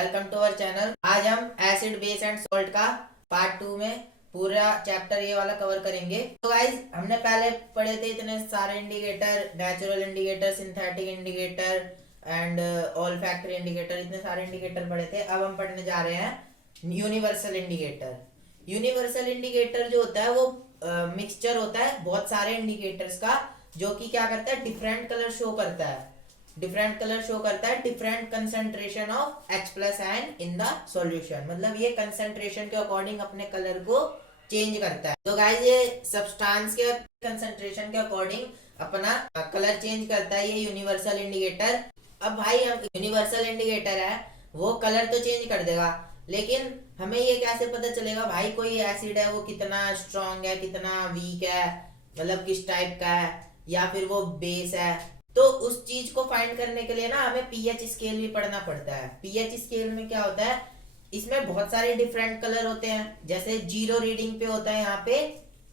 Welcome to our channel. आज हम acid base and salt का पार्ट 2 में पूरा चैप्टर ये वाला कवर करेंगे। तो गाइज हमने पहले पढ़े थे इतने सारे indicator, natural indicator, synthetic indicator and all factor indicator, इतने सारे इंडिकेटर पढ़े थे। अब हम पढ़ने जा रहे हैं यूनिवर्सल इंडिकेटर। यूनिवर्सल इंडिकेटर जो होता है वो मिक्सचर होता है बहुत सारे इंडिकेटर्स का, जो कि क्या करता है, डिफरेंट कलर शो करता है। डिफरेंट कलर शो करता है different concentration of H plus ion in the solution. मतलब ये कंसंट्रेशन के अकॉर्डिंग अपने कलर को चेंज करता है। तो गाइस ये सब्सटेंस के कंसंट्रेशन के अकॉर्डिंग अपना कलर चेंज करता है ये यूनिवर्सल इंडिकेटर। अब भाई यूनिवर्सल इंडिकेटर है वो कलर तो चेंज कर देगा, लेकिन हमें ये कैसे पता चलेगा भाई कोई एसिड है वो कितना स्ट्रॉन्ग है, कितना वीक है, मतलब किस टाइप का है, या फिर वो बेस है। तो उस चीज को फाइंड करने के लिए ना हमें पीएच स्केल भी पढ़ना पड़ता है। पीएच स्केल में क्या होता है, इसमें बहुत सारे डिफरेंट कलर होते हैं। जैसे 0 रीडिंग पे होता है यहाँ पे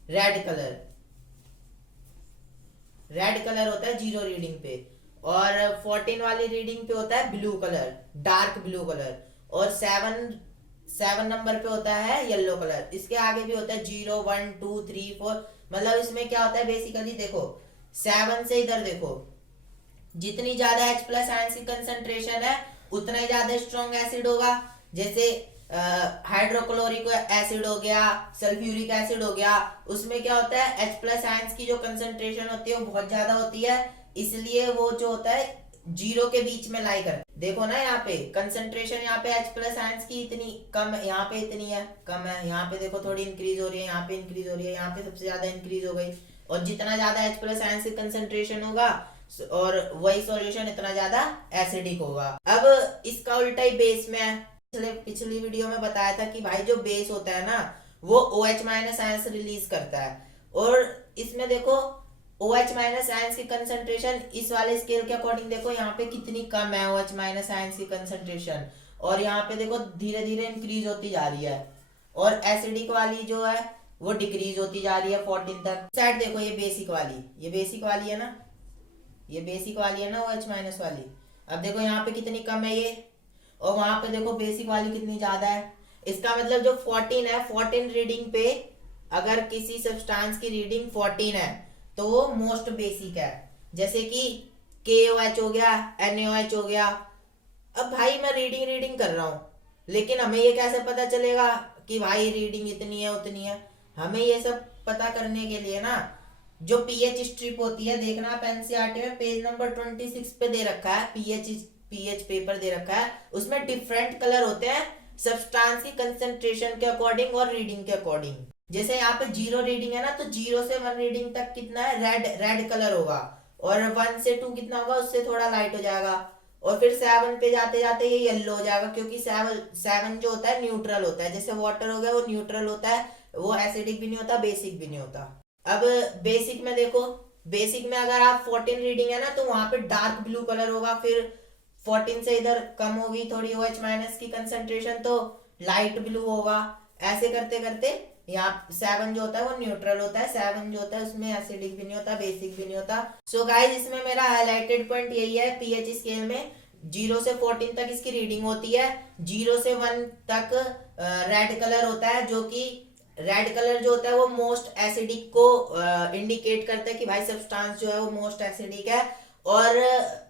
रेड कलर, रेड कलर होता है 0 रीडिंग पे, और 14 वाली रीडिंग पे होता है blue colour, dark blue colour, और 7 नंबर पे होता है येलो कलर। इसके आगे भी होता है 0 1 2 3 4। मतलब इसमें क्या होता है बेसिकली, देखो 7 से इधर देखो, जितनी ज्यादा H प्लस आयन की कंसंट्रेशन है उतना ही ज्यादा स्ट्रॉन्ग एसिड होगा। जैसे हाइड्रोक्लोरिक एसिड हो गया, सल्फ्यूरिक एसिड हो गया, उसमें क्या होता है H प्लस आयन की जो कंसंट्रेशन होती है वो बहुत ज्यादा होती है, इसलिए वो जो होता है 0 के बीच में लाई कर। देखो ना यहाँ पे कंसंट्रेशन, यहाँ पे H प्लस आयन की इतनी कम है, यहाँ पे इतनी है कम है, यहाँ पे देखो थोड़ी इंक्रीज हो रही है, यहाँ पे इंक्रीज हो रही है, यहाँ पे सबसे ज्यादा इंक्रीज हो गई। और जितना ज्यादा H प्लस आयन की कंसंट्रेशन होगा और वही सॉल्यूशन इतना ज्यादा एसिडिक होगा। अब इसका उल्टा ही बेस में है। पिछली वीडियो में बताया था कि भाई जो बेस होता है ना वो OH माइनस आयंस रिलीज करता है, और इसमें देखो OH माइनस आयंस की कंसंट्रेशन इस वाले स्केल के अकॉर्डिंग देखो यहाँ पे कितनी कम है OH माइनस आयंस की कंसंट्रेशन, और यहाँ पे देखो धीरे धीरे इंक्रीज होती जा रही है, और एसिडिक वाली जो है वो डिक्रीज होती जा रही है 14 तक। साइड देखो ये बेसिक वाली, ये बेसिक वाली है ना, ये बेसिक वाली है ना OH माइनस वाली। अब देखो यहाँ पे कितनी कम है ये, और वहां पे देखो बेसिक वाली कितनी ज्यादा है। इसका मतलब जो 14 है, 14 रीडिंग पे अगर किसी सब्सटेंस की रीडिंग 14 है तो वो मोस्ट बेसिक है। जैसे कि KOH हो गया, NaOH हो गया। अब भाई मैं रीडिंग कर रहा हूँ, लेकिन हमें ये कैसे पता चलेगा कि भाई रीडिंग इतनी है उतनी है। हमें ये सब पता करने के लिए ना जो पीएच स्ट्रिप होती है, देखना आप एनसीईआरटी में पेज नंबर 26 पे दे रखा है, पीएच पेपर दे रखा है, उसमें डिफरेंट कलर होते हैं सब्सटेंस की कंसंट्रेशन के अकॉर्डिंग और रीडिंग के अकॉर्डिंग। जैसे यहाँ पे 0 रीडिंग है ना, तो 0 से 1 रीडिंग तक कितना है, रेड कलर होगा, और 1 से 2 कितना होगा, उससे थोड़ा लाइट हो जाएगा, और फिर 7 पे जाते जाते ये येलो हो जाएगा, क्योंकि 7 जो होता है न्यूट्रल होता है। जैसे वाटर हो गया वो न्यूट्रल होता है, वो एसिडिक भी नहीं होता, बेसिक भी नहीं होता। अब बेसिक में देखो, बेसिक में अगर आप 14 रीडिंग है ना तो वहां पे डार्क ब्लू कलर होगा, फिर 14 से इधर कम होगी थोड़ी OH माइनस की कंसंट्रेशन तो लाइट ब्लू होगा। ऐसे करते करते यहाँ 7 जो होता है वो न्यूट्रल होता है, 7 जो होता है उसमें एसिडिक भी नहीं होता, बेसिक भी नहीं होता। सो गाइस इसमें मेरा हाईलाइटेड पॉइंट यही है, पीएच स्केल में 0 से 14 तक इसकी रीडिंग होती है। 0 से 1 तक रेड कलर होता है, जो कि रेड कलर जो होता है वो मोस्ट एसिडिक को इंडिकेट करता है कि भाई सब्सटेंस जो है वो मोस्ट एसिडिक है, और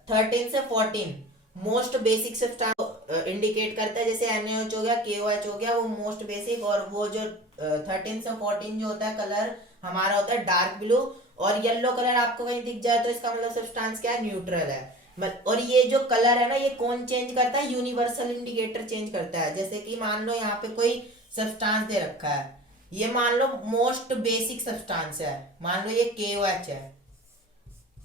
13 से 14 मोस्ट बेसिक सब्सटेंस इंडिकेट करता है। जैसे NaOH हो गया, KOH हो गया, वो मोस्ट बेसिक, और वो जो 13 से 14 जो होता है कलर हमारा होता है डार्क ब्लू, और येलो कलर आपको कहीं दिख जाए तो इसका मतलब सब्सटेंस क्या है, न्यूट्रल है। और ये जो कलर है ना ये कौन चेंज करता है, यूनिवर्सल इंडिकेटर चेंज करता है। जैसे कि मान लो यहाँ पे कोई सब्सटेंस दे रखा है, ये मान लो मोस्ट बेसिक सब्सटेंस है, मान लो ये KOH है,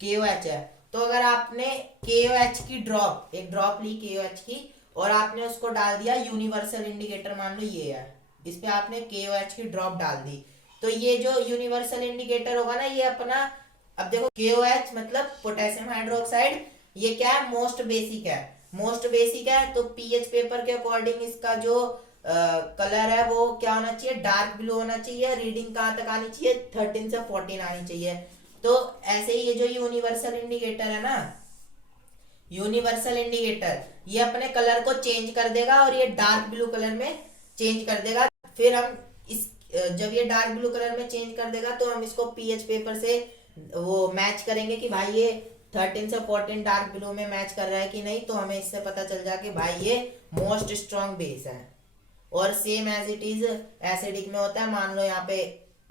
KOH है, तो अगर आपने KOH की एक ड्रॉप ली KOH की, और आपने उसको डाल दिया यूनिवर्सल इंडिकेटर, मान लो ये है, इस पे आपने KOH की ड्रॉप डाल दी, तो ये जो यूनिवर्सल इंडिकेटर होगा ना ये अपना, अब देखो KOH मतलब पोटेशियम हाइड्रोक्साइड, ये क्या है, मोस्ट बेसिक है। मोस्ट बेसिक है तो पीएच पेपर के अकॉर्डिंग इसका जो कलर है वो क्या होना चाहिए, डार्क ब्लू होना चाहिए। रीडिंग कहाँ तक आनी चाहिए, 13 से 14 आनी चाहिए। तो ऐसे ही ये जो यूनिवर्सल इंडिकेटर है ना, यूनिवर्सल इंडिकेटर ये अपने कलर को चेंज कर देगा और ये डार्क ब्लू कलर में चेंज कर देगा। फिर हम इस जब ये डार्क ब्लू कलर में चेंज कर देगा तो हम इसको पीएच पेपर से वो मैच करेंगे कि भाई ये 13 से 14 डार्क ब्लू में मैच कर रहा है कि नहीं, तो हमें इससे पता चल जाए कि भाई ये मोस्ट स्ट्रॉन्ग बेस है। और same as it is acidic में होता है। मान लो यहाँ पे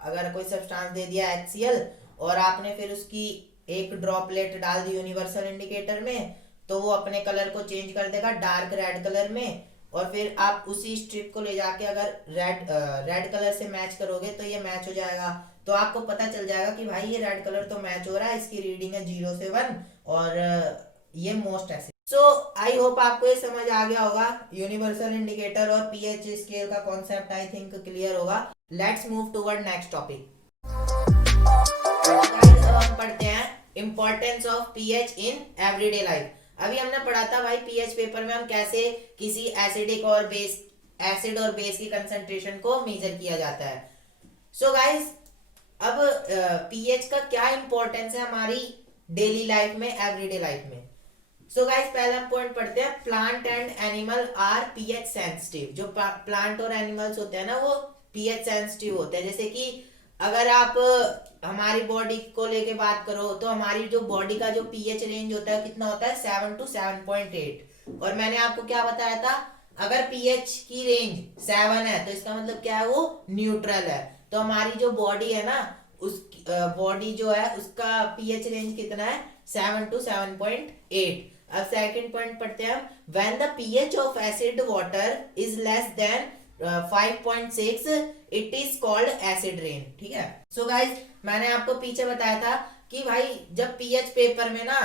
अगर कोई सब्सटेंस दे दिया HCl और आपने फिर उसकी एक ड्रॉपलेट डाल दी यूनिवर्सल इंडिकेटर में, तो वो अपने कलर को चेंज कर देगा डार्क रेड कलर में। और फिर आप उसी स्ट्रिप को ले जाके अगर रेड कलर से मैच करोगे तो ये मैच हो जाएगा। तो आपको पता चल जाएगा कि भाई ये रेड कलर तो मैच हो रहा है, इसकी रीडिंग है 0 से 1 और ये most acid. So I hope आपको ये समझ आ गया होगा। यूनिवर्सल इंडिकेटर और पीएच स्केल का कॉन्सेप्ट आई थिंक क्लियर होगा। Let's move toward next topic. हम पढ़ते हैं importance of pH in everyday life. अभी हमने पढ़ा था भाई पीएच पेपर में हम कैसे किसी एसिड और बेस की कंसंट्रेशन को मेजर किया जाता है। सो गाइस अब पीएच का क्या इंपॉर्टेंस है हमारी डेली लाइफ में, एवरीडे लाइफ में। सो गाइस पहला पॉइंट पढ़ते हैं, plant and animal are pH sensitive. जो प्लांट और एनिमल्स होते हैं ना वो पीएच सेंसिटिव होते हैं। जैसे कि अगर आप हमारी बॉडी को लेके बात करो तो हमारी जो बॉडी का जो पीएच रेंज होता है कितना होता है 7 to 7.8। और मैंने आपको क्या बताया था, अगर पीएच की रेंज 7 है तो इसका मतलब क्या है, वो न्यूट्रल है। तो हमारी जो बॉडी है ना उस बॉडी जो है उसका पीएच रेंज कितना है 7 to 7.8। अब सेकंड पॉइंट पढ़ते हैं, when the pH of acid water is less than 5.6 it is called acid rain. ठीक है। सो गाइज मैंने आपको पीछे बताया था कि भाई जब पीएच पेपर में ना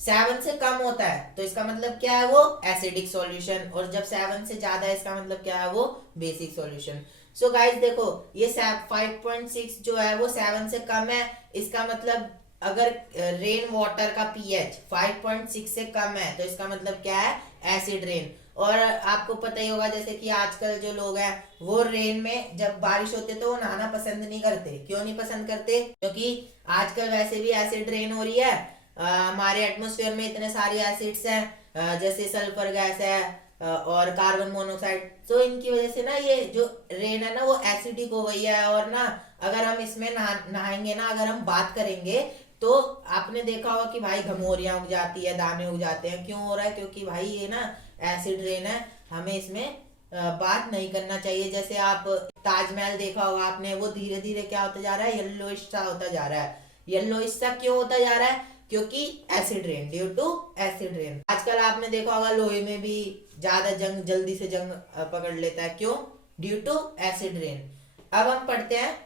7 से कम होता है तो इसका मतलब क्या है, वो एसिडिक सॉल्यूशन। और जब 7 से ज्यादा है इसका मतलब क्या है, वो बेसिक सॉल्यूशन। सो गाइज देखो ये 5.6 जो है वो 7 से कम है। इसका मतलब अगर रेन वाटर का पीएच 5.6 से कम है तो इसका मतलब क्या है, एसिड रेन। और आपको पता ही होगा जैसे कि आजकल जो लोग हैं वो रेन में जब बारिश होती है तो वो नहाना पसंद नहीं करते। क्यों नहीं पसंद करते, क्योंकि आजकल वैसे भी एसिड रेन हो रही है। हमारे एटमॉस्फेयर में इतने सारे एसिड्स हैं जैसे सल्फर गैस है और कार्बन मोनोक्साइड। तो इनकी वजह से ना ये जो रेन है ना वो एसिडिक हो गई है। और ना अगर हम इसमें नहाएंगे ना, अगर हम बात करेंगे तो आपने देखा होगा कि भाई घमौरियां उग जाती है, दाने उग जाते हैं। क्यों हो रहा है, क्योंकि भाई ये ना एसिड रेन है, हमें इसमें बात नहीं करना चाहिए। जैसे आप ताजमहल देखा होगा आपने, वो धीरे धीरे क्या होता जा रहा है, येलोइश सा होता जा रहा है। येलोइश सा क्यों होता जा रहा है, क्योंकि acid rain, due to acid rain. आजकल आपने देखा होगा लोहे में भी ज्यादा जल्दी से जंग पकड़ लेता है। क्यों, ड्यू टू एसिड रेन। अब हम पढ़ते हैं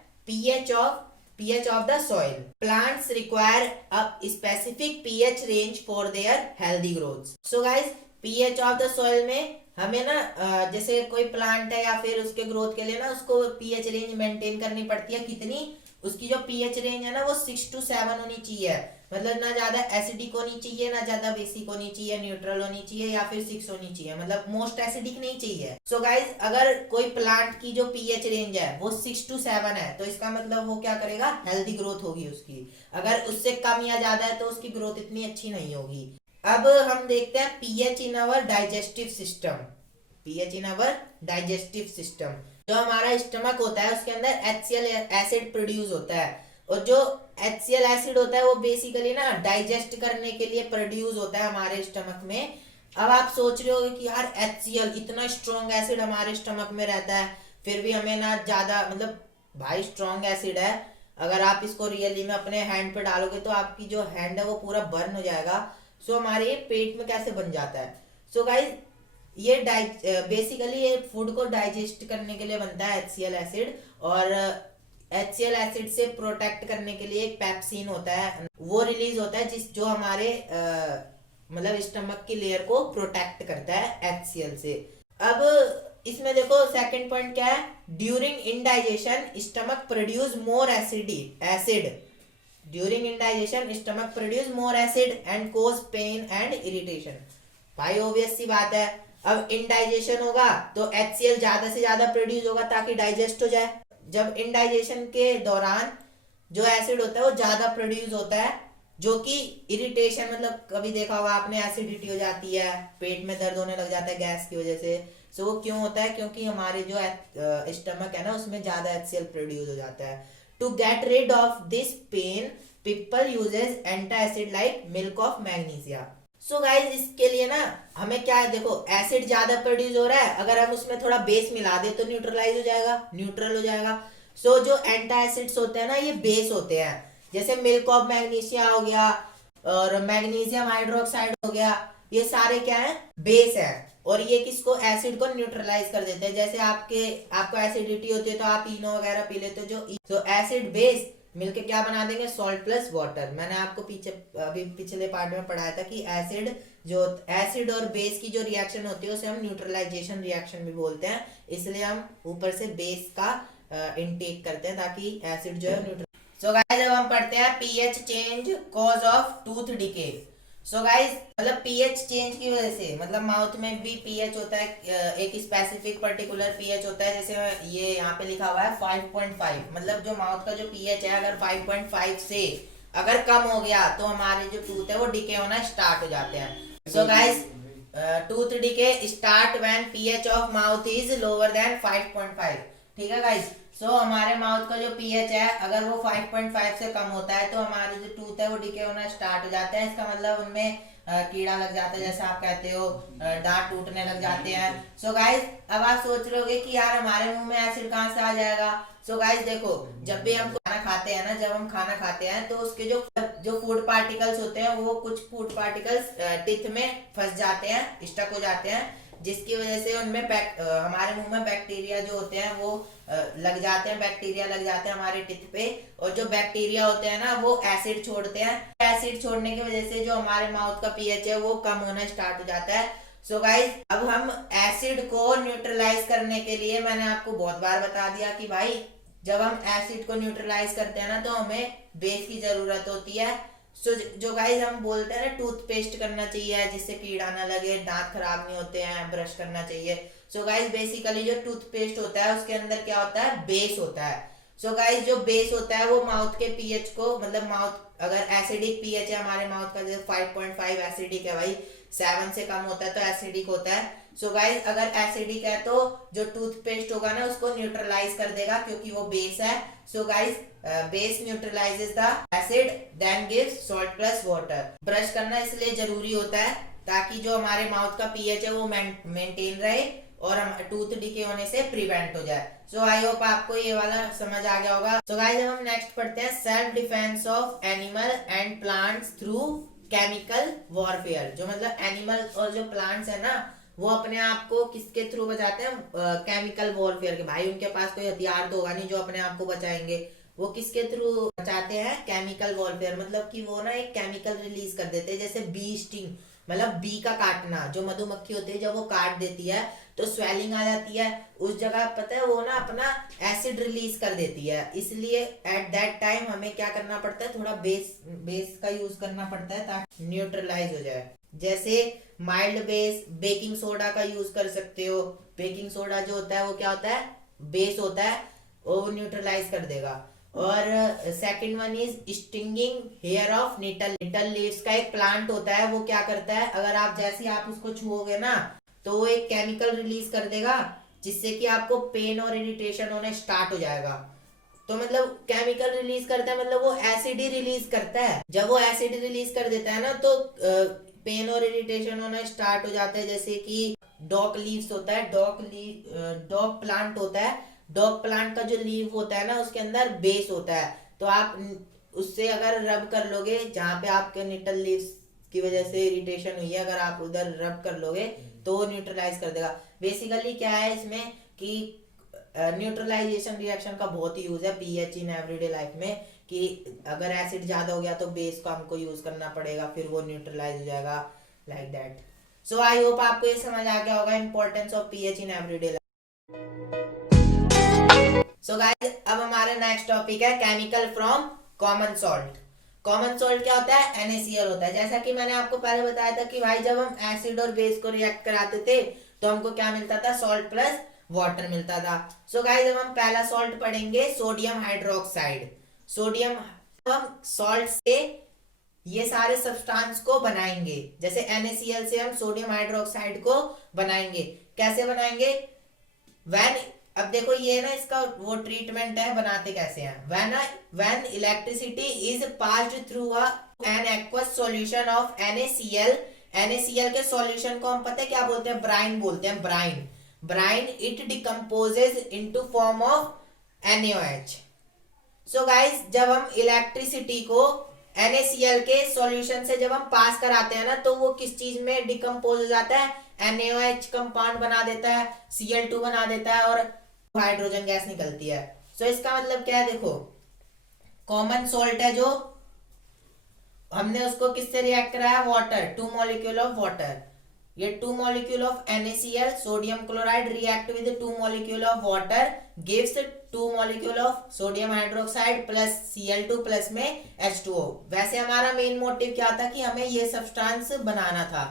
pH of the soil. Plants require a specific pH range for their healthy growth. So guys, pH of the soil में हमें ना जैसे कोई प्लांट है या फिर उसके ग्रोथ के लिए ना उसको pH रेंज मेंटेन करनी पड़ती है। कितनी, उसकी जो pH रेंज है ना वो 6 to 7 होनी चाहिए। मतलब ना ज्यादा एसिडिक होनी चाहिए, ना ज्यादा बेसिक होनी चाहिए, न्यूट्रल होनी चाहिए, या फिर 6 होनी चाहिए। मतलब मोस्ट एसिडिक नहीं चाहिए। सो गाइज अगर कोई प्लांट की जो पीएच रेंज है वो 6 to 7 है तो इसका मतलब वो क्या करेगा, हेल्दी ग्रोथ होगी उसकी। अगर उससे कम या ज्यादा है तो उसकी ग्रोथ इतनी अच्छी नहीं होगी। अब हम देखते हैं पीएच इन अवर डाइजेस्टिव सिस्टम। पीएच इन अवर डाइजेस्टिव सिस्टम, जो हमारा स्टमक होता है उसके अंदर HCl एसिड प्रोड्यूस होता है। और जो HCl एसिड होता है वो बेसिकली ना डाइजेस्ट करने के लिए प्रोड्यूस होता है हमारे स्टमक में। अब आप सोच रहे होगे कि यार HCl इतना स्ट्रॉन्ग एसिड हमारे स्टमक में रहता है फिर भी हमें ना ज्यादा, मतलब भाई स्ट्रॉन्ग एसिड है, अगर आप इसको रियली में अपने हैंड पे डालोगे तो आपकी जो हैंड है वो पूरा बर्न हो जाएगा। सो हमारे पेट में कैसे बन जाता है। सो गाइज ये बेसिकली ये फूड को डाइजेस्ट करने के लिए बनता है HCl एसिड। और HCl एसिड से प्रोटेक्ट करने के लिए एक पेप्सिन होता है, वो रिलीज होता है जो हमारे मतलब स्टमक की लेयर को प्रोटेक्ट करता है HCl से। अब इसमें देखो सेकंड पॉइंट क्या है, during indigestion stomach produce more acid. During indigestion stomach produce more acid and cause pain and irritation. भाई ऑब्वियस सी बात है, अब इंडाइजेशन होगा तो HCl ज्यादा से ज्यादा प्रोड्यूस होगा ताकि डाइजेस्ट हो जाए। जब इंडाइजेशन के दौरान जो एसिड होता है वो ज्यादा प्रोड्यूस होता है जो कि इरिटेशन, मतलब कभी देखा होगा आपने, एसिडिटी हो जाती है, पेट में दर्द होने लग जाता है गैस की वजह से। सो वो क्यों होता है? क्योंकि हमारे जो स्टमक है ना, उसमें ज्यादा HCl प्रोड्यूस हो जाता है। To get rid of this pain, people uses antacid like milk of magnesia. So guys, इसके लिए ना हमें क्या है, देखो एसिड ज्यादा प्रोड्यूस हो रहा है, अगर हम उसमें थोड़ा बेस मिला दे तो न्यूट्रलाइज हो जाएगा, न्यूट्रल हो जाएगा। सो जो एंटासिड्स होते हैं ना, ये बेस होते हैं। जैसे मिल्क ऑफ मैग्नीशिया हो गया, और मैग्नीशियम हाइड्रोक्साइड हो गया, ये सारे क्या है? बेस है। और ये किसको? एसिड को न्यूट्रलाइज कर देते हैं। जैसे आपको एसिडिटी होती है तो आप इनो वगैरह पी लेते हो, जो एसिड बेस मिलके क्या बना देंगे? Salt plus water. मैंने आपको पीछे अभी पिछले पार्ट में पढ़ाया था कि एसिड और बेस की जो रिएक्शन होती है उसे हम न्यूट्रलाइजेशन रिएक्शन भी बोलते हैं। इसलिए हम ऊपर से बेस का इनटेक करते हैं ताकि एसिड जो है न्यूट्रल। सो गाइस, अब हम पढ़ते हैं pH change cause of tooth decay. So guys, मतलब पीएच चेंज की वजह से, मतलब माउथ में भी पीएच होता है, एक स्पेसिफिक पर्टिकुलर पीएच होता है। जैसे ये यहाँ पे लिखा हुआ है 5.5, मतलब जो माउथ का जो पीएच है, अगर 5.5 से अगर कम हो गया तो हमारे जो टूथ है वो डिके होना स्टार्ट हो जाते हैं। So guys, tooth decay start when pH of mouth is lower than 5.5। ठीक है गाइस। हमारे माउथ का जो पीएच है, अगर वो 5.5 से कम होता है तो हमारे जो टूथ है वो डिके होना स्टार्ट हो जाता है। इसका मतलब उनमें कीड़ा लग जाता है, जैसे आप कहते हो दांत टूटने लग जाते हैं। गाइस, अब आप सोच रहोगे कि यार हमारे मुंह में एसिड कहाँ से आ जाएगा। गाइस देखो, जब भी हम खाना खाते हैं ना, जब हम खाना खाते हैं तो उसके जो जो फूड पार्टिकल्स होते हैं, वो कुछ फूड पार्टिकल्स टीथ में फंस जाते हैं, स्टक हो जाते हैं, जिसकी वजह से उनमें हमारे मुंह में बैक्टीरिया जो होते हैं वो लग जाते हैं, बैक्टीरिया लग जाते हैं हमारे टीथ पे। और जो बैक्टीरिया होते हैं ना, वो एसिड छोड़ते हैं। एसिड छोड़ने की वजह से जो हमारे माउथ का पीएच है वो कम होना स्टार्ट हो जाता है। गाइस, अब हम एसिड को न्यूट्रलाइज करने के लिए, मैंने आपको बहुत बार बता दिया कि भाई जब हम एसिड को न्यूट्रलाइज करते हैं ना तो हमें बेस की जरूरत होती है। जो गाइस हम बोलते हैं ना, टूथपेस्ट करना चाहिए जिससे कीड़ा ना लगे, दांत खराब नहीं होते हैं, ब्रश करना चाहिए। गाइस बेसिकली जो टूथपेस्ट होता है उसके अंदर क्या होता है? बेस होता है। गाइस जो बेस होता है वो माउथ के पीएच को, मतलब माउथ अगर एसिडिक पीएच है हमारे माउथ का, जैसे 5.5 एसिडिक है भाई, 7 से कम होता है तो एसिडिक होता है। गाइस अगर एसिडिक है तो जो टूथपेस्ट होगा ना उसको न्यूट्रलाइज कर देगा, क्योंकि वो बेस है। Guys base neutralises the acid then gives salt plus water. Brush करना इसलिए जरूरी होता है ताकि जो हमारे माउथ का पीएच है वो मेंटेन रहे और हम टूथ डिके होने से प्रिवेंट हो जाए। आई होप आपको ये वाला समझ आ गया होगा। गाइस हम नेक्स्ट पढ़ते हैं self defence of animal and plants through chemical warfare. जो मतलब एनिमल और जो प्लांट्स है ना, वो अपने आप को किसके थ्रू बचाते हैं? केमिकल वॉरफेयर के। भाई उनके पास कोई हथियार तो होगा नहीं जो अपने आप को बचाएंगे, वो किसके थ्रू बचाते हैं? Chemical warfare. मतलब कि वो ना एक केमिकल रिलीज कर देते हैं, जैसे बी स्टिंग, मतलब बी का काटना। जो मधुमक्खी होती है जब वो काट देती है तो स्वेलिंग आ जाती है, उस जगह पता है वो ना अपना एसिड रिलीज कर देती है। इसलिए एट दैट टाइम हमें क्या करना पड़ता है? थोड़ा बेस का यूज करना पड़ता है ताकि न्यूट्रलाइज हो जाए। जैसे माइल्ड बेस, बेकिंग सोडा का यूज कर सकते हो। बेकिंग सोडा जो होता है वो क्या होता है? बेस होता है, वो न्यूट्रलाइज कर देगा। और second one is stinging hair of nettle. Nettle leaves का एक प्लांट होता है, वो क्या करता है, अगर आप जैसे आप उसको छुओगे ना तो वो एक केमिकल रिलीज कर देगा जिससे कि आपको पेन और इरिटेशन होने स्टार्ट हो जाएगा। तो मतलब केमिकल रिलीज करता है, मतलब वो एसिड ही रिलीज करता है। जब वो एसिड रिलीज कर देता है ना तो पेन और इरिटेशन होना स्टार्ट हो जाता है। जैसे कि डॉक लीव्स होता है, डॉक प्लांट होता है, डॉग प्लांट का जो लीव होता है ना उसके अंदर बेस होता है। तो आप उससे अगर रब कर लोगे जहाँ पे आपके निटल लीव्स की वजह से इरिटेशन हुई है, अगर आप उधर रब कर लोगे तो वो न्यूट्रलाइज कर देगा। बेसिकली क्या है इसमें कि न्यूट्रलाइजेशन रिएक्शन का बहुत ही यूज है पीएच इन एवरीडे लाइफ में, कि अगर एसिड ज्यादा हो गया तो बेस को हमको यूज करना पड़ेगा, फिर वो न्यूट्रलाइज हो जाएगा, लाइक दैट। आई होप आपको ये समझ आ गया होगा importance of pH in everyday life. Guys अब हमारा नेक्स्ट टॉपिक है chemical from common salt. Common salt क्या होता है? NaCl होता है। जैसा कि मैंने आपको पहले बताया था कि भाई जब हम एसिड और बेस को रिएक्ट कराते थे तो हमको क्या मिलता था? सॉल्ट प्लस वाटर मिलता था। गाइस अब हम पहला सॉल्ट पढ़ेंगे सोडियम हाइड्रोक्साइड। सोडियम हम सॉल्ट से ये सारे सब्सटेंस को बनाएंगे। जैसे NaCl से हम सोडियम हाइड्रोक्साइड को बनाएंगे। कैसे बनाएंगे? व्हेन, अब देखो ये ना इसका वो ट्रीटमेंट है, बनाते कैसे हैं। When electricity is passed through an aqueous solution of NaCl, NaCl के सॉल्यूशन को हम पता है क्या बोलते हैं? ब्राइन बोलते हैं, brine it decomposes into form of NaOH। So guys, जब हम इलेक्ट्रिसिटी को NaCl के सॉल्यूशन से जब हम पास कराते हैं ना, तो वो किस चीज में डिकम्पोज हो जाता है? NaOH कंपाउंड बना देता है, Cl2 बना देता है और हाइड्रोजन गैस निकलती है। सो इसका मतलब क्या है? देखो, कॉमन सोल्ट है जो हमने उसको किससे रिएक्ट कराया? Water, 2 molecule of water. ये 2 molecule of NaCl sodium chloride react with 2 molecule of water gives 2 molecule of sodium hydroxide plus Cl2 plus में H2O। वैसे हमारा मेन मोटिव क्या था कि हमें ये सब्सटेंस बनाना था,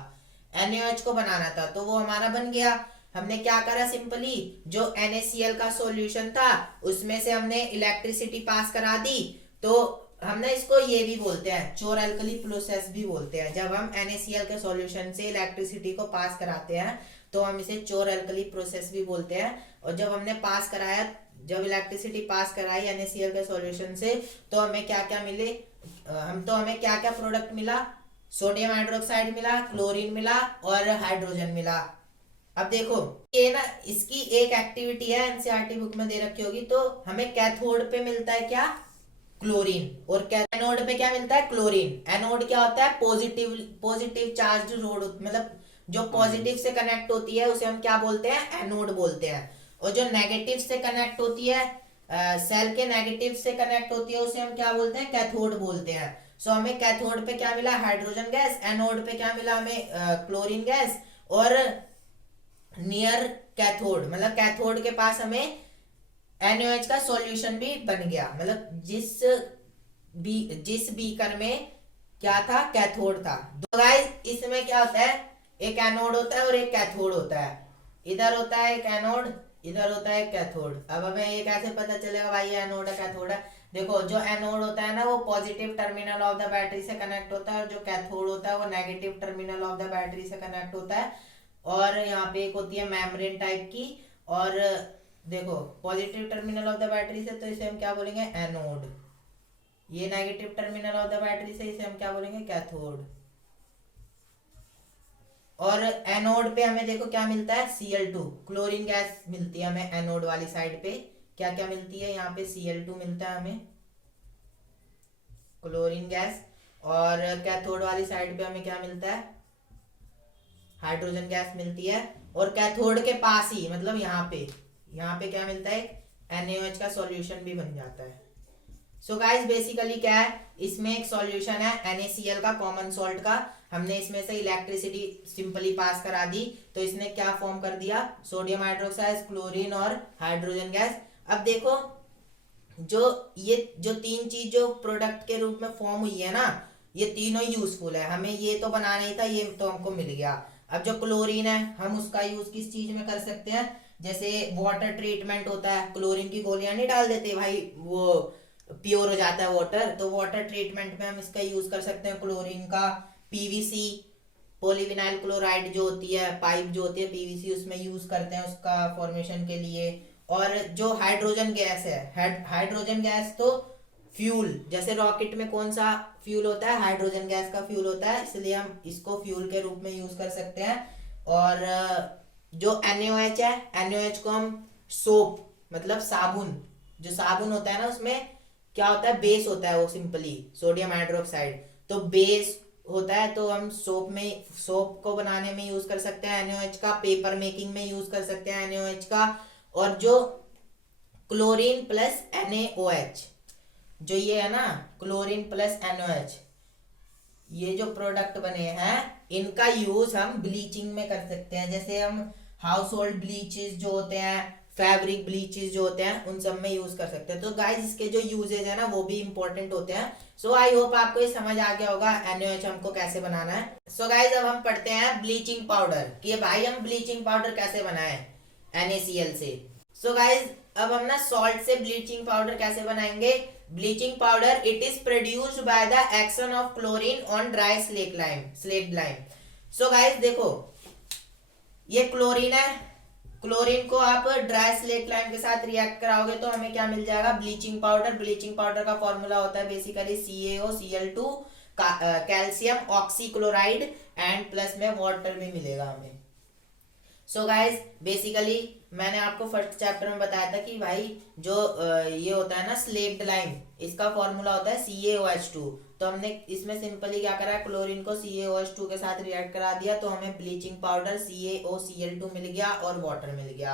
NaOH को बनाना था, तो वो हमारा बन गया। हमने क्या करा? सिंपली जो NaCl का सॉल्यूशन था उसमें से हमने इलेक्ट्रिसिटी पास करा दी। तो हमने इसको ये भी बोलते हैं, चोर अल्कली प्रोसेस भी बोलते हैं। जब हम NaCl के सॉल्यूशन से इलेक्ट्रिसिटी को पास कराते हैं तो हम इसे चोर अल्कली प्रोसेस भी बोलते हैं। और जब हमने पास कराया, जब इलेक्ट्रिसिटी पास कराई NaCl के सॉल्यूशन से, तो हमें क्या क्या मिले? हमें क्या क्या प्रोडक्ट मिला? सोडियम हाइड्रोक्साइड मिला, क्लोरीन मिला और हाइड्रोजन मिला। अब देखो ये ना, इसकी एक एक्टिविटी है, एनसीईआरटी बुक में दे रखी होगी। तो हमें कैथोड पे मिलता है क्या? क्लोरीन। और एनोड पे क्या मिलता है? क्लोरीन। एनोड क्या होता है? पॉजिटिव चार्ज रोड, मतलब जो पॉजिटिव से कनेक्ट होती है उसे हम क्या बोलते हैं? एनोड बोलते हैं। और जो नेगेटिव से कनेक्ट होती है, सेल के नेगेटिव से कनेक्ट होती है, उसे हम क्या बोलते हैं? कैथोड बोलते हैं। सो हमें कैथोड पे क्या मिला? Hydrogen gas. एनोड पे क्या मिला हमें? Chlorine gas. और नियर कैथोड, मतलब कैथोड के पास हमें NaOH का सॉल्यूशन भी बन गया। मतलब जिस बीकर में क्या था? कैथोड था। तो गाइस, इसमें क्या होता है? एक एनोड होता है और एक कैथोड होता है। इधर होता है एक एनोड, इधर होता है एक कैथोड। अब हमें ये कैसे पता चलेगा भाई ये एनोड है कैथोड है? देखो, जो एनोड होता है ना वो positive terminal of the battery से कनेक्ट होता है, और जो कैथोड होता है वो negative terminal of the battery से कनेक्ट होता है। और यहाँ पे एक होती है मेम्ब्रेन टाइप की। और देखो, positive terminal of the battery से, तो इसे हम क्या बोलेंगे? एनोड। ये negative terminal of the battery से, इसे हम क्या बोलेंगे? कैथोड। और एनोड पे हमें देखो क्या मिलता है? Cl2, क्लोरीन गैस मिलती है हमें एनोड वाली साइड पे। क्या क्या मिलती है? यहाँ पे Cl2 मिलता है हमें, क्लोरीन गैस। और कैथोड वाली साइड पे हमें क्या मिलता है? हाइड्रोजन गैस मिलती है। और कैथोड के पास ही, मतलब यहाँ पे क्या मिलता है? NaOH का सॉल्यूशन भी बन जाता है। सो गाइस, बेसिकली क्या है? इसमें एक सॉल्यूशन है NaCl का, कॉमन सॉल्ट का। हमने इसमें से इलेक्ट्रिसिटी सिंपली पास करा दी, तो इसने क्या फॉर्म कर दिया? सोडियम हाइड्रोक्साइड, क्लोरीन और हाइड्रोजन गैस। अब देखो, जो तीन चीज जो प्रोडक्ट के रूप में फॉर्म हुई है ना, ये तीनों यूजफुल है। हमें ये तो बनाना ही था, ये तो हमको मिल गया। अब जो क्लोरीन है, हम उसका यूज किस चीज में कर सकते हैं? जैसे वाटर ट्रीटमेंट होता है, क्लोरीन की गोलियां नहीं डाल देते भाई, वो प्योर हो जाता है वाटर। तो वाटर ट्रीटमेंट में हम इसका यूज कर सकते हैं क्लोरीन का। PVC, पॉलीविनाइल क्लोराइड जो होती है, पाइप जो होती है PVC, उसमें यूज करते हैं उसका फॉर्मेशन के लिए। और जो हाइड्रोजन गैस है, हाइड्रोजन गैस तो फ्यूल, जैसे रॉकेट में कौन सा फ्यूल होता है? हाइड्रोजन गैस का फ्यूल होता है, इसलिए हम इसको फ्यूल के रूप में यूज कर सकते हैं। और जो NaOH है, NaOH को हम सोप, मतलब साबुन, जो साबुन होता है ना उसमें क्या होता है? बेस होता है वो, सिंपली सोडियम हाइड्रोक्साइड। तो बेस होता है, तो हम सोप को बनाने में यूज कर सकते हैं NaOH का। पेपर मेकिंग में यूज कर सकते हैं NaOH का। और जो क्लोरीन प्लस NaOH, जो ये है ना, क्लोरीन प्लस NaOH, ये जो प्रोडक्ट बने हैं इनका यूज हम ब्लीचिंग में कर सकते हैं। जैसे हम हाउस होल्ड ब्लीचेस जो होते हैं, फैब्रिक ब्लीचेस जो होते हैं, उन सब में यूज कर सकते हैं। तो गाइस, इसके जो यूजेज है ना वो भी इंपॉर्टेंट होते हैं। सो आई होप आपको ये समझ आ गया होगा NaOH हमको कैसे बनाना है। सो गाइस, अब हम पढ़ते हैं ब्लीचिंग पाउडर, कि भाई हम ब्लीचिंग पाउडर कैसे बनाएं NaCl से। सो गाइज अब हम ना सॉल्ट से ब्लीचिंग पाउडर कैसे बनाएंगे। Bleaching powder it is produced by the action of chlorine on dry slate lime. So guys देखो ये क्लोरीन है, क्लोरीन को आप ड्राई स्लेट लाइम के साथ रिएक्ट कराओगे तो हमें क्या मिल जाएगा, ब्लीचिंग पाउडर। ब्लीचिंग पाउडर का फॉर्मूला होता है basically CaOCl2 calcium oxychloride and plus में वाटर भी मिलेगा हमें। सो गाइज बेसिकली मैंने आपको फर्स्ट चैप्टर में बताया था कि भाई जो ये होता है ना स्लेक्ड लाइम, इसका फॉर्मूला होता है CaOH2। तो हमने इसमें सिंपली क्या करा, क्लोरीन को CaOH2 के साथ रिएक्ट करा दिया तो हमें ब्लीचिंग पाउडर CaOCl2 मिल गया और वाटर मिल गया।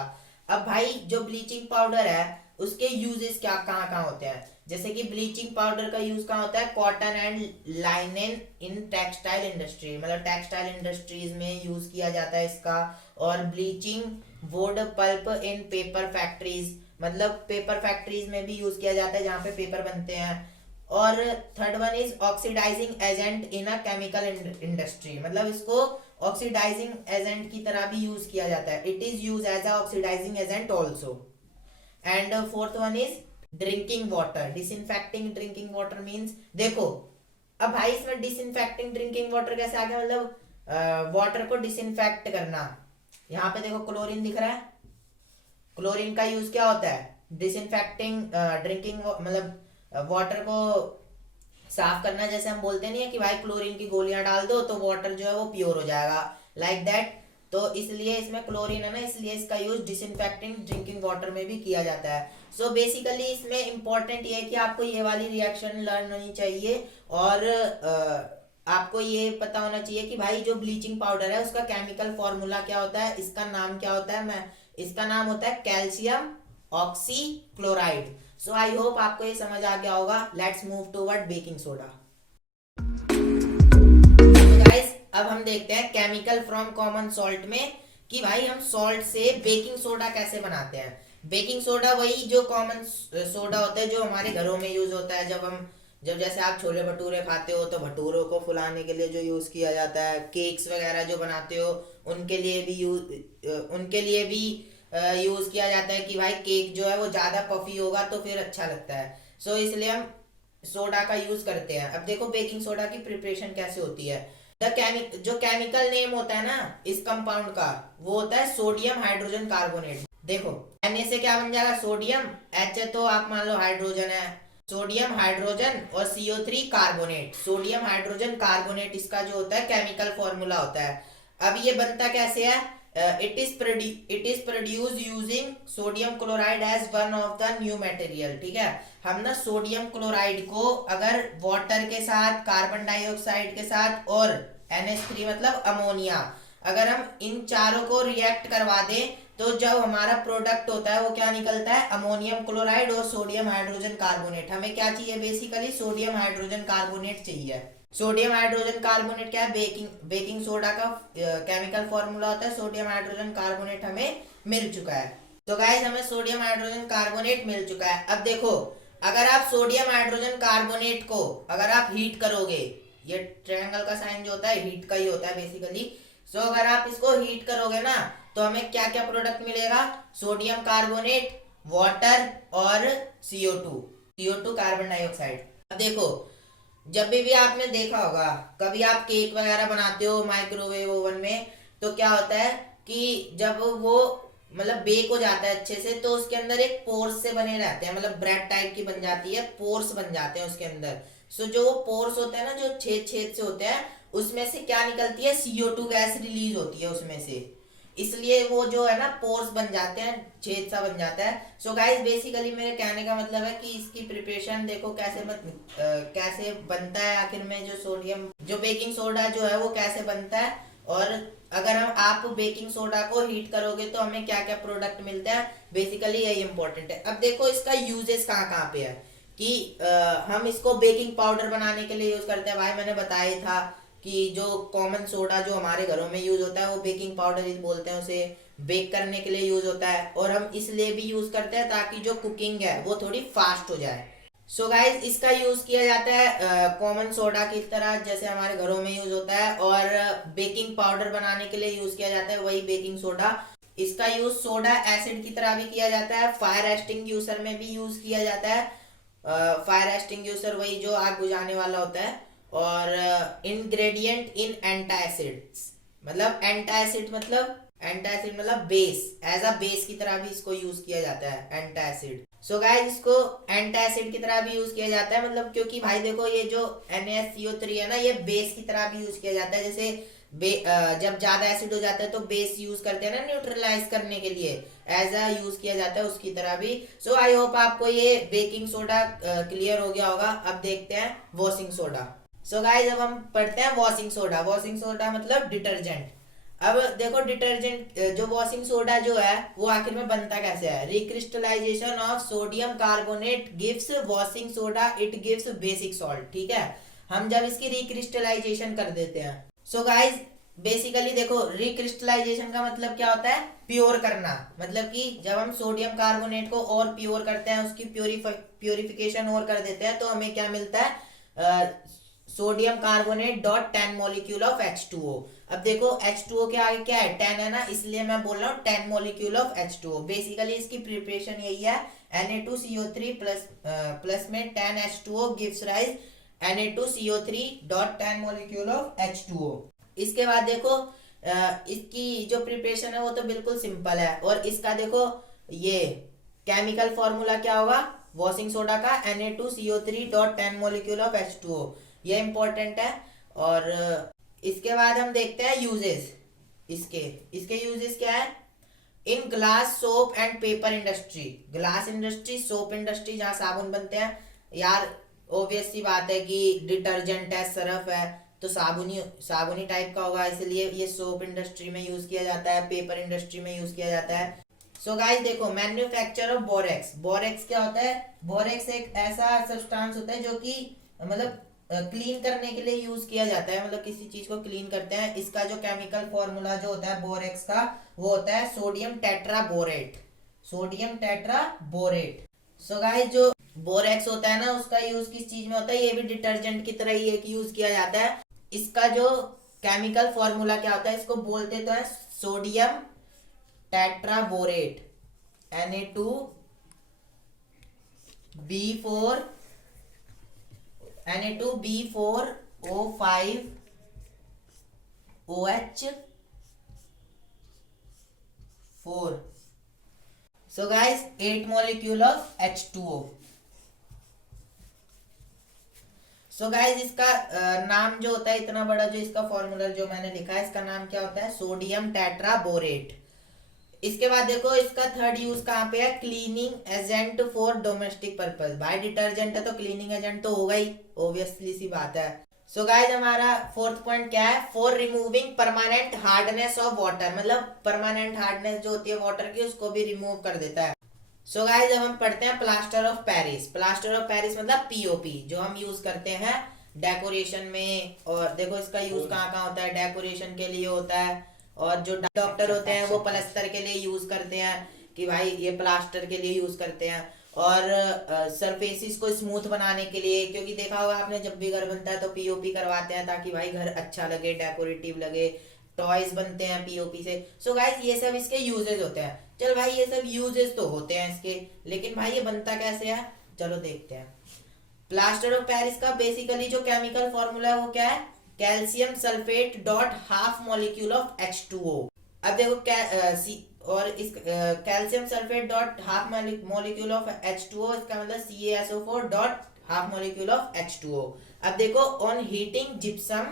अब भाई जो ब्लीचिंग पाउडर है उसके यूजेस क्या कहाँ कहाँ होते हैं, जैसे कि ब्लीचिंग पाउडर का यूज कहाँ होता है, cotton and linen in textile industry, मतलब टेक्सटाइल इंडस्ट्रीज में यूज किया जाता है इसका। और bleaching wood pulp in paper factories, मतलब पेपर फैक्ट्रीज में भी यूज किया जाता है जहाँ पे पेपर बनते हैं। और third one is oxidising agent in a chemical industry, मतलब इसको ऑक्सीडाइजिंग एजेंट की तरह भी यूज किया जाता है, it is use as a oxidising agent also. And fourth one is drinking water, disinfecting drinking water means, देखो अब भाई इसमें डिसइंफेक्टिंग ड्रिंकिंग वाटर कैसे आ गया, मतलब वाटर को डिसइंफेक्ट करना। यहाँ पे देखो क्लोरीन दिख रहा है, क्लोरीन का यूज क्या होता है, डिसइंफेक्टिंग ड्रिंकिंग, मतलब वाटर को साफ करना। जैसे हम बोलते नहीं है कि भाई क्लोरीन की गोलियां डाल दो तो वाटर जो है वो प्योर हो जाएगा, लाइक दैट। तो इसलिए इसमें क्लोरीन है ना, इसलिए इसका यूज डिसइंफेक्टिंग ड्रिंकिंग वाटर में भी किया जाता है। सो बेसिकली इसमें इंपॉर्टेंट ये है कि आपको ये वाली रिएक्शन लर्न होनी चाहिए और आपको ये पता होना चाहिए कि भाई जो ब्लीचिंग पाउडर है उसका केमिकल फॉर्मूला क्या होता है, इसका नाम क्या होता है, मैं इसका नाम होता है calcium oxychloride. So I hope आपको ये समझ आ गया होगा। Let's move toward baking soda. Guys अब हम देखते हैं केमिकल फ्रॉम कॉमन सॉल्ट में कि भाई हम सॉल्ट से बेकिंग सोडा कैसे बनाते हैं। बेकिंग सोडा वही जो कॉमन सोडा होता है जो हमारे घरों में यूज होता है, जब जैसे आप छोले भटूरे खाते हो तो भटूरों को फुलाने के लिए जो यूज किया जाता है, केक्स वगैरह जो बनाते हो उनके लिए भी यूज किया जाता है कि भाई केक जो है वो ज्यादा पफी होगा तो फिर अच्छा लगता है। सो इसलिए हम सोडा का यूज करते हैं। अब देखो बेकिंग सोडा की प्रिपरेशन कैसे होती है। जो केमिकल नेम होता है ना इस कंपाउंड का वो होता है सोडियम हाइड्रोजन कार्बोनेट। देखो Na से क्या बन जाएगा, सोडियम, H तो आप मान लो हाइड्रोजन है, सोडियम हाइड्रोजन और CO3 carbonate, sodium hydrogen carbonate इसका जो होता है केमिकल फॉर्मूला होता है। अब ये बनता कैसे है, it is produce using sodium chloride as one of the new material. ठीक है, हम ना सोडियम क्लोराइड को अगर वाटर के साथ, कार्बन डाइऑक्साइड के साथ और NH3 मतलब अमोनिया, अगर हम इन चारों को रिएक्ट करवा दें तो जब हमारा प्रोडक्ट होता है वो क्या निकलता है, अमोनियम क्लोराइड और सोडियम हाइड्रोजन कार्बोनेट। हमें क्या चाहिए, बेसिकली सोडियम हाइड्रोजन कार्बोनेट चाहिए। सोडियम हाइड्रोजन कार्बोनेट क्या है, बेकिंग सोडा का केमिकल फॉर्मूला होता है। सोडियम हाइड्रोजन कार्बोनेट हमें मिल चुका है। तो गाइस हमें सोडियम हाइड्रोजन कार्बोनेट मिल चुका है। अब देखो अगर आप सोडियम हाइड्रोजन कार्बोनेट को अगर आप हीट करोगे, ये ट्रायंगल का साइन जो होता है हीट का ही होता है बेसिकली। सो अगर आप इसको हीट करोगे ना तो हमें क्या क्या प्रोडक्ट मिलेगा, सोडियम कार्बोनेट, वाटर और CO2 कार्बन डाइऑक्साइड। अब देखो जब भी आपने देखा होगा, कभी आप केक वगैरह बनाते हो माइक्रोवेव ओवन में तो क्या होता है कि जब वो मतलब बेक हो जाता है अच्छे से तो उसके अंदर एक पोर्स से बने रहते हैं, मतलब ब्रेड टाइप की बन जाती है, पोर्स बन जाते हैं उसके अंदर। सो जो वो पोर्स होते हैं ना, जो छेद छेद से होते हैं, उसमें से क्या निकलती है, CO2 गैस रिलीज होती है उसमें से, इसलिए वो जो है ना पोर्स बन जाते हैं, छेद सा बन जाता है। सो गाइस बेसिकली मेरे कहने का मतलब है कि इसकी प्रिपरेशन देखो कैसे बनता है आखिर में, जो बेकिंग सोडा जो है वो कैसे बनता है, और अगर आप बेकिंग सोडा को हीट करोगे तो हमें क्या क्या प्रोडक्ट मिलता है, बेसिकली यही इंपॉर्टेंट है। अब देखो इसका यूजेस कहाँ कहाँ पे है कि हम इसको बेकिंग पाउडर बनाने के लिए यूज करते हैं। भाई मैंने बताया था कि जो कॉमन सोडा जो हमारे घरों में यूज होता है वो बेकिंग पाउडर बोलते हैं, उसे बेक करने के लिए यूज होता है, और हम इसलिए भी यूज करते हैं ताकि जो कुकिंग है वो थोड़ी फास्ट हो जाए। सो गाइज इसका यूज किया जाता है कॉमन सोडा की तरह जैसे हमारे घरों में यूज होता है, और बेकिंग पाउडर बनाने के लिए यूज किया जाता है वही बेकिंग सोडा। इसका यूज सोडा एसिड की तरह भी किया जाता है, फायर एक्सटिंग्विशर में भी यूज किया जाता है। फायर एक्सटिंग्विशर वही जो आग बुझाने वाला होता है। और इंग्रेडिएंट इन एंटासिड्स, मतलब एंटासिड मतलब बेस, एज अ बेस की तरह भी इसको यूज किया जाता है एंटासिड। सो गाइस इसको एंटासिड की तरह भी यूज किया जाता है, मतलब क्योंकि भाई देखो ये जो NaCO3 है ना, ये बेस की तरह भी यूज किया जाता है। जैसे जब ज्यादा एसिड हो जाता है तो बेस यूज करते हैं ना न्यूट्रलाइज करने के लिए, एज अ यूज किया जाता है उसकी तरह भी। सो आई होप आपको ये बेकिंग सोडा क्लियर हो गया होगा। अब देखते हैं वॉशिंग सोडा। सो गाइस अब हम पढ़ते हैं वॉशिंग सोडा। वॉशिंग सोडा मतलब डिटर्जेंट। अब देखो डिटर्जेंट जो वॉशिंग सोडा जो है वो आखिर में बनता कैसे है। Recrystallisation of sodium carbonate gives washing soda, it gives basic salt. ठीक है, हम जब इसकी रिक्रिस्टलाइजेशन कर देते हैं। सो गाइस बेसिकली देखो रिक्रिस्टलाइजेशन का मतलब क्या होता है, प्योर करना। मतलब कि जब हम सोडियम कार्बोनेट को और प्योर करते हैं, उसकी प्योरिफिकेशन और कर देते हैं, तो हमें क्या मिलता है, sodium carbonate dot 10 molecule of H2O। अब देखो H2O के आगे क्या है, 10 है ना, इसलिए मैं बोल रहा हूँ 10 मॉलिक्यूल ऑफ H2O। बेसिकली इसकी प्रिपरेशन यही है, Na2CO3 प्लस में 10 H2O gives rise Na2CO3 dot 10 molecule of H2O। इसके बाद देखो इसकी जो प्रिपरेशन है वो तो बिल्कुल सिंपल है। और इसका देखो ये केमिकल फॉर्मूला क्या होगा वॉशिंग सोडा का, Na2CO3 dot 10 molecule of H2O। ये इंपॉर्टेंट है। और इसके बाद हम देखते हैं यूजेस। इसके इसके यूजेस क्या है, in glass soap and paper industry. Glass industry, soap industry जहाँ साबुन बनते हैं। यार ऑब्वियस सी बात है कि डिटर्जेंट है, सर्फ है, तो साबुनी टाइप का होगा, इसलिए ये सोप इंडस्ट्री में यूज किया जाता है, पेपर इंडस्ट्री में यूज किया जाता है। सो गाइस देखो मैन्युफैक्चर ऑफ बोरेक्स। बोरेक्स क्या होता है, बोरेक्स एक ऐसा सब्सटेंस होता है जो कि मतलब क्लीन करने के लिए यूज किया जाता है, मतलब किसी चीज को क्लीन करते हैं। इसका जो केमिकल फॉर्मूला जो होता है बोरेक्स का, वो होता है sodium tetraborate. Sodium tetraborate. So guys जो बोरेक्स होता है ना, उसका यूज किस चीज में होता है, ये भी डिटर्जेंट की तरह ही एक यूज किया जाता है। इसका जो केमिकल फॉर्मूला क्या होता है, इसको बोलते तो है sodium tetraborate, Na2B4 Na2B4O5 OH4। So guys 8 molecule of H2O। So guys इसका नाम जो होता है, इतना बड़ा जो इसका फॉर्मूला जो मैंने लिखा है, इसका नाम क्या होता है, सोडियम टेट्राबोरेट। इसके बाद देखो इसका थर्ड यूज कहाँ पे है, cleaning agent for domestic purpose. भाई डिटर्जेंट है तो क्लीनिंग एजेंट तो होगा ही, ऑब्वियसली सी बात है। सो गाइस हमारा फोर्थ पॉइंट क्या है, for removing permanent hardness of water. मतलब परमानेंट हार्डनेस जो होती है वाटर की, उसको भी रिमूव कर देता है। सो गाइस अब हम पढ़ते हैं plaster of Paris. Plaster of Paris मतलब पीओपी, जो हम यूज करते हैं डेकोरेशन में। और देखो इसका यूज कहाँ कहाँ होता है, डेकोरेशन के लिए होता है। और जो डॉक्टर होते हैं वो प्लास्टर के लिए यूज करते हैं, कि भाई ये प्लास्टर के लिए यूज करते हैं। और सरफेसिस को स्मूथ बनाने के लिए, क्योंकि देखा होगा आपने जब भी घर बनता है तो पीओपी करवाते हैं ताकि भाई घर अच्छा लगे, डेकोरेटिव लगे। टॉयज बनते हैं पीओपी से। सो गाइस ये सब इसके यूजेस होते हैं। चल भाई ये सब यूजेस तो होते हैं इसके, लेकिन भाई ये बनता कैसे है, चलो देखते हैं। प्लास्टर ऑफ पेरिस का बेसिकली जो केमिकल फॉर्मूला है वो क्या है, calcium sulphate dot half molecule of H2O। अब देखो और इस calcium sulphate dot half molecule of H2O, इसका मतलब CaSO4 dot half molecule of H2O। अब देखो ऑन हीटिंग जिप्सम,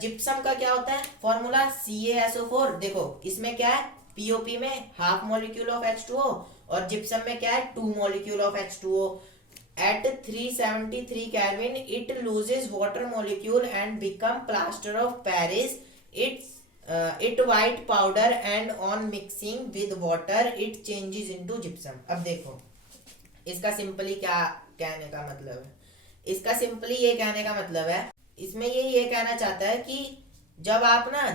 जिप्सम का क्या होता है फॉर्मूला, CaSO4। देखो इसमें क्या है, पीओपी में हाफ मॉलिक्यूल ऑफ H2O, और जिप्सम में क्या है 2 molecule of H2O। At 373 Kelvin, it loses water molecule and become plaster of Paris. It white powder, and on mixing with water, it changes into gypsum. अब देखो इसका simply क्या कहने का मतलब है, इसका सिंपली ये कहने का मतलब है, इसमें ये कहना चाहता है कि जब आप ना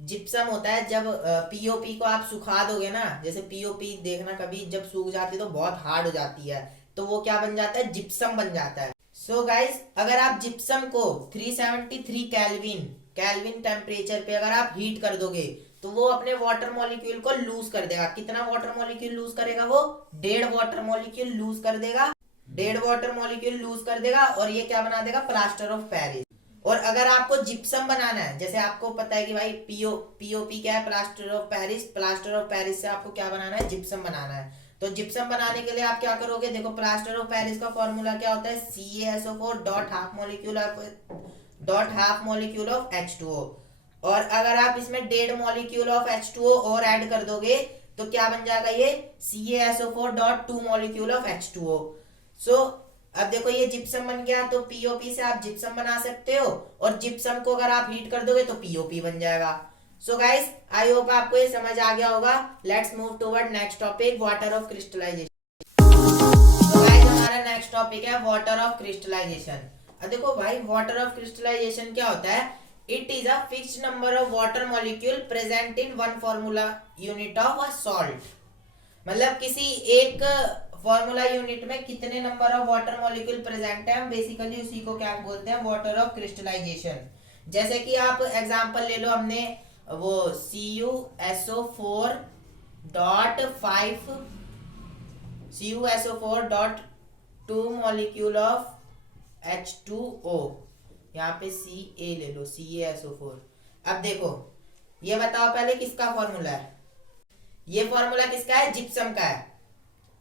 जिप्सम होता है, जब पीओपी को आप सुखा दोगे ना, जैसे पीओपी देखना कभी जब सूख जाती है तो बहुत हार्ड हो जाती है, तो वो क्या बन जाता है, जिप्सम बन जाता है। सो गाइस अगर आप जिप्सम को 373 केल्विन टेम्परेचर पे अगर आप हीट कर दोगे तो वो अपने वाटर मॉलिक्यूल को लूज कर देगा। कितना वाटर मॉलिक्यूल लूज करेगा? वो 1.5 वाटर मॉलिक्यूल लूज कर देगा, 1.5 वाटर मॉलिक्यूल लूज कर देगा, और ये क्या बना देगा? Plaster of Paris. और अगर आपको जिप्सम बनाना है, जैसे आपको पता है कि भाई पीओपी क्या है? Plaster of Paris. Plaster of Paris से आपको क्या बनाना है? जिप्सम बनाना है। तो जिप्सम बनाने के लिए आप क्या करोगे? देखो, प्लास्टर ऑफ पेरिस का फॉर्मूला क्या होता है? CaSO4 dot half molecule of H2O। और अगर आप इसमें 1.5 मॉलिक्यूल ऑफ H2O और ऐड कर दोगे तो क्या बन जाएगा? ये CaSO4 dot 2 molecule of H2O। सो अब देखो, ये जिप्सम बन गया। तो पीओपी से आप जिप्सम बना सकते हो, और जिप्सम को अगर आप हीट कर दोगे तो पीओपी बन जाएगा। सो गाइस, आई होप आपको ये समझ आ गया होगा। Let's move toward next topic, water of crystallisation. तो गाइस, हमारा नेक्स्ट टॉपिक है वाटर ऑफ क्रिस्टलाइजेशन। अब देखो भाई, वाटर ऑफ क्रिस्टलाइजेशन क्या होता है? It is a fixed number of water molecule present in one formula unit of a salt. मतलब किसी एक फॉर्मूला यूनिट में कितने number of water molecule present है, हम बेसिकली उसी को क्या बोलते हैं? Water of crystallisation. जैसे कि आप एग्जांपल ले लो, हमने वो CuSO4 dot 5 CuSO4 dot 2 molecule of H2O, यहाँ पे Ca ले लो, CaSO4। अब देखो, ये बताओ पहले किसका फॉर्मूला है? ये फॉर्मूला किसका है? जिप्सम का है।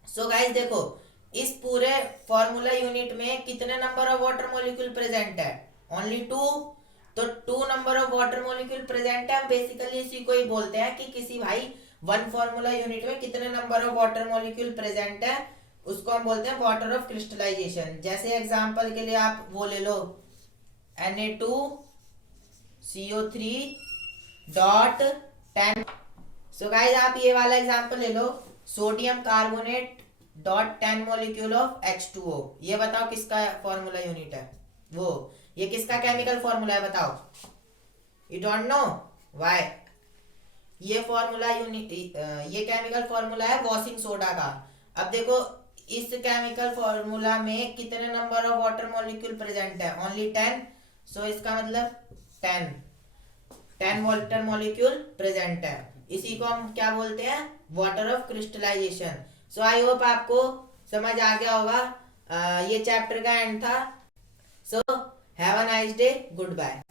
सो गाइस देखो, इस पूरे फॉर्मूला यूनिट में कितने number of water molecule present है? ओनली 2। तो 2 number of water molecule present है। हम बेसिकली इसी को ही बोलते हैं कि किसी भाई वन फॉर्मूला यूनिट में कितने number of water molecule present है, उसको हम बोलते हैं वाटर ऑफ क्रिस्टलाइजेशन। जैसे एग्जांपल के लिए आप वो ले लो, Na2CO3 डॉट 10। सो गाइस, आप ये वाला एग्जांपल ले लो, sodium carbonate dot 10 molecule of H2O। ये बताओ किसका फॉर्मूला यूनिट है? वो ये किसका केमिकल फॉर्मूला है? बताओ। You don't know why? ये फॉर्मूला यूनिट, ये केमिकल फॉर्मूला है वॉशिंग सोडा का। अब देखो, इस केमिकल फॉर्मूला में कितने number of water molecule present है? ओनली 10। सो इसका मतलब 10 वाटर मॉलिक्यूल प्रेजेंट है। इसी को हम क्या बोलते हैं? Water of crystallisation. So I hope आपको समझ आ गया होगा। ये चैप्टर का एंड था। So have a nice day, good bye.